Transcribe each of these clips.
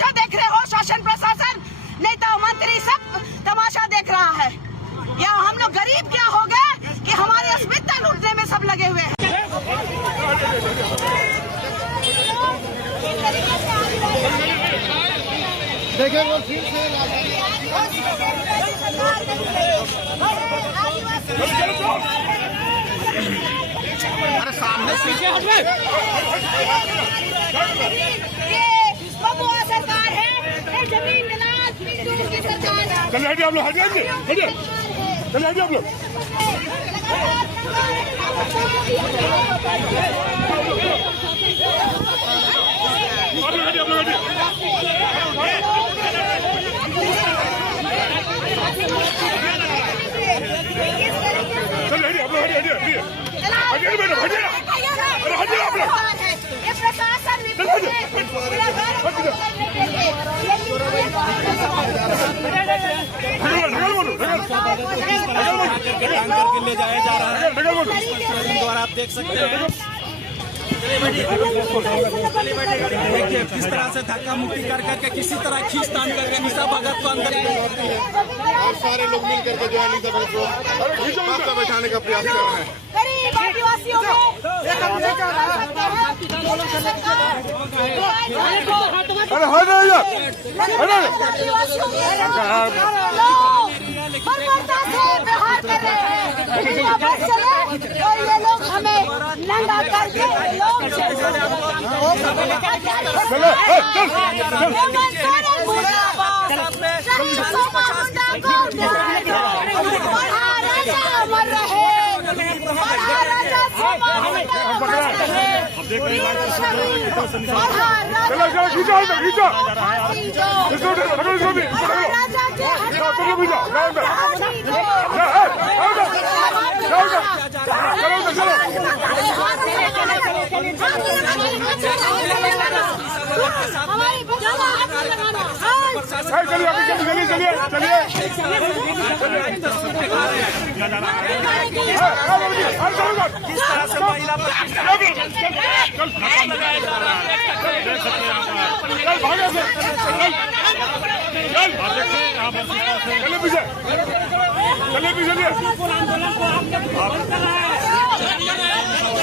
तमाशा देख रहे हो शासन प्रशासन, नहीं तो मंत्री सब तमाशा देख रहा है। या हम लोग गरीब क्या हो गए कि हमारी अस्मिता लूटने में सब लगे हुए हैं। देखें वो फिर से अरे सामने से बबुआ सरकार है, जमीन मिलाद की सरकार है। चलिए हटिए आप लोग, हटिए चलिए हटिए आप लोग। टैंकर के ले जाया जा रहा है द्वारा, आप देख सकते हैं। देखिए किस तरह से धक्का मुक्की कर करके किसी तरह खींचतान करके निशा भगत को अंदर और सारे लोग मिल करके जो है निशा भगत को बैठाने का प्रयास कर रहे हैं। गरीब आदिवासियों और ये लोग हमें नंगा करके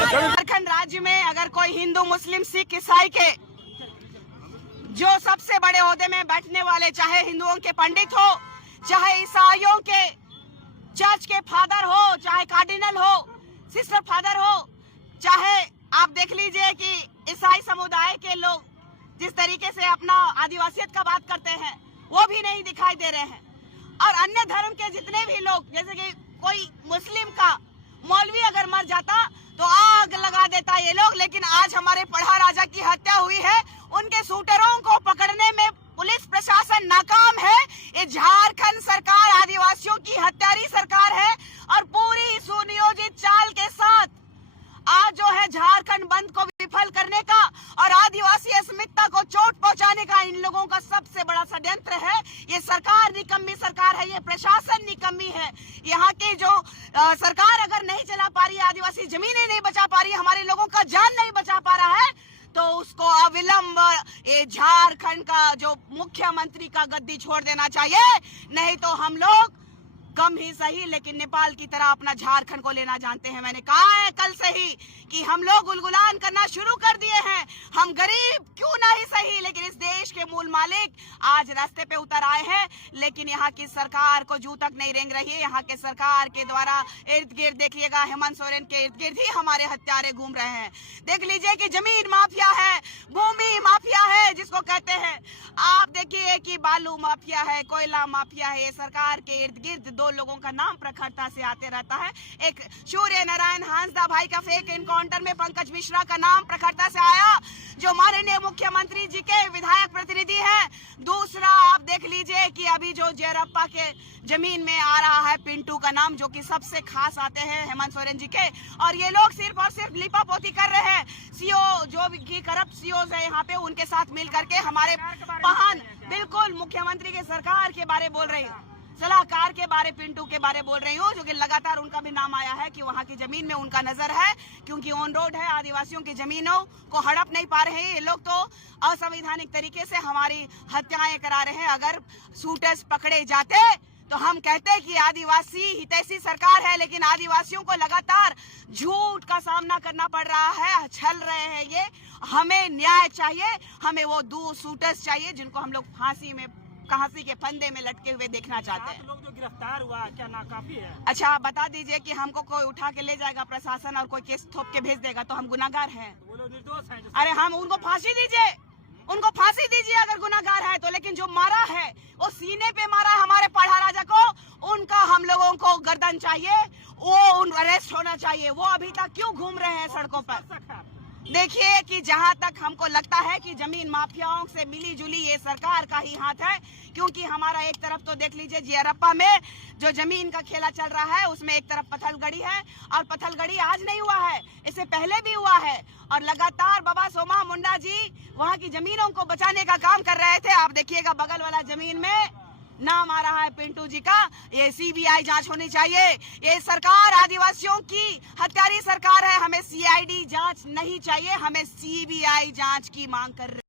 झारखंड राज्य में अगर कोई हिंदू मुस्लिम सिख ईसाई के जो सबसे बड़े ओहदे में बैठने वाले, चाहे हिंदुओं के पंडित हो, चाहे ईसाइयों के चर्च के फादर हो, चाहे कार्डिनल हो, सिस्टर फादर हो, चाहे आप देख लीजिए कि ईसाई समुदाय के लोग जिस तरीके से अपना आदिवासियत का बात करते हैं वो भी नहीं दिखाई दे रहे हैं। और अन्य धर्म के जितने भी लोग, जैसे कि कोई मुस्लिम का मौलवी अगर मर जाता तो आग लगा देता ये लोग, लेकिन आज हमारे पढ़ा राजा की हत्या हुई है, उनके शूटरों को पकड़ने में पुलिस प्रशासन नाकाम है। ये झारखंड सरकार आदिवासियों की हत्यारी सरकार है और पूरी सुनियोजित चाल के साथ आज जो है झारखंड बंद को विफल करने का और आदिवासी अस्मिता को चोट पहुंचाने का इन लोगों का सबसे बड़ा षड्यंत्र है। ये सरकार निकम्मी सरकार है, ये प्रशासन निकम्मी है। यहाँ की जो सरकार अगर नहीं चला पा रही है, आदिवासी जमीनें नहीं बचा पा रही है, हमारे लोगों का जान नहीं बचा पा रहा है, तो उसको अविलंब ये झारखंड का जो मुख्यमंत्री का गद्दी छोड़ देना चाहिए। नहीं तो हम लोग कम ही सही लेकिन नेपाल की तरह अपना झारखंड को लेना जानते हैं। मैंने कहा है कल से ही कि हम लोग गुलगुलान करना शुरू कर दिए हैं। हम गरीब क्यों नहीं सही, लेकिन इस देश के मूल मालिक आज रास्ते पे उतर आए हैं। लेकिन यहाँ की सरकार को जू तक नहीं रेंग रही है। यहाँ के सरकार के द्वारा इर्द गिर्द देखिएगा, हेमंत सोरेन के इर्द गिर्द ही हमारे हत्यारे घूम रहे हैं। देख लीजिए कि जमीन माफिया है, भूमि माफिया है जिसको कहते हैं। आप देखिए कि बालू माफिया है, कोयला माफिया है। ये सरकार के इर्द गिर्द दो लोगों का नाम प्रखरता से आते रहता है। एक सूर्य नारायण हांसदा भाई का फेक एनकाउंटर में पंकज मिश्रा का नाम प्रखरता से आया, जो माननीय मुख्यमंत्री जी के विधायक प्रतिनिधि हैं। दूसरा आप देख लीजिए कि अभी जो जयरप्पा के जमीन में आ रहा है पिंटू का नाम, जो कि सबसे खास आते हैं हेमंत सोरेन जी के। और ये लोग सिर्फ और सिर्फ लिपापोती कर रहे हैं। सीओ जो भी करप्ट सीओ है यहाँ पे, उनके साथ मिल करके हमारे महान बिल्कुल मुख्यमंत्री के सरकार के बारे बोल रहे हैं। सलाहकार के बारे, पिंटू के बारे बोल रही हूँ, जो कि लगातार उनका भी नाम आया है कि वहाँ की जमीन में उनका नजर है, क्योंकि ऑन रोड है। आदिवासियों की जमीनों को हड़प नहीं पा रहे हैं ये लोग, तो असंवैधानिक तरीके से हमारी हत्याएं करा रहे हैं। अगर शूटर्स पकड़े जाते तो हम कहते कि आदिवासी हितैषी सरकार है, लेकिन आदिवासियों को लगातार झूठ का सामना करना पड़ रहा है, छल रहे हैं ये। हमें न्याय चाहिए, हमें वो 2 शूटर्स चाहिए जिनको हम लोग फांसी के फंदे में लटके हुए देखना चाहते हैं। लोग जो गिरफ्तार हुआ क्या नाकाफी है? अच्छा, आप बता दीजिए कि हमको कोई उठा के ले जाएगा प्रशासन और कोई केस थोप के भेज देगा तो हम गुनाहगार हैं? वो लोग निर्दोष हैं। अरे हम उनको फांसी दीजिए, उनको फांसी दीजिए अगर गुनाहगार है तो। लेकिन जो मारा है वो सीने पे मारा है हमारे पढ़ा राजा को, उनका हम लोगों को गर्दन चाहिए, वो अरेस्ट होना चाहिए। वो अभी तक क्यों घूम रहे हैं सड़कों पर? देखिए कि जहां तक हमको लगता है कि जमीन माफियाओं से मिली जुली ये सरकार का ही हाथ है, क्योंकि हमारा एक तरफ तो देख लीजिए जियारप्पा में जो जमीन का खेला चल रहा है उसमें एक तरफ पत्थलगड़ी है, और पत्थलगड़ी आज नहीं हुआ है, इससे पहले भी हुआ है। और लगातार बाबा सोमा मुंडा जी वहाँ की जमीनों को बचाने का काम कर रहे थे। आप देखिएगा बगल वाला जमीन में नाम आ रहा है पिंटू जी का। ये सीबीआई जांच होनी चाहिए। ये सरकार आदिवासियों की हत्यारी सरकार है, हमें सीआईडी जांच नहीं चाहिए, हमें सीबीआई जांच की मांग कर रहे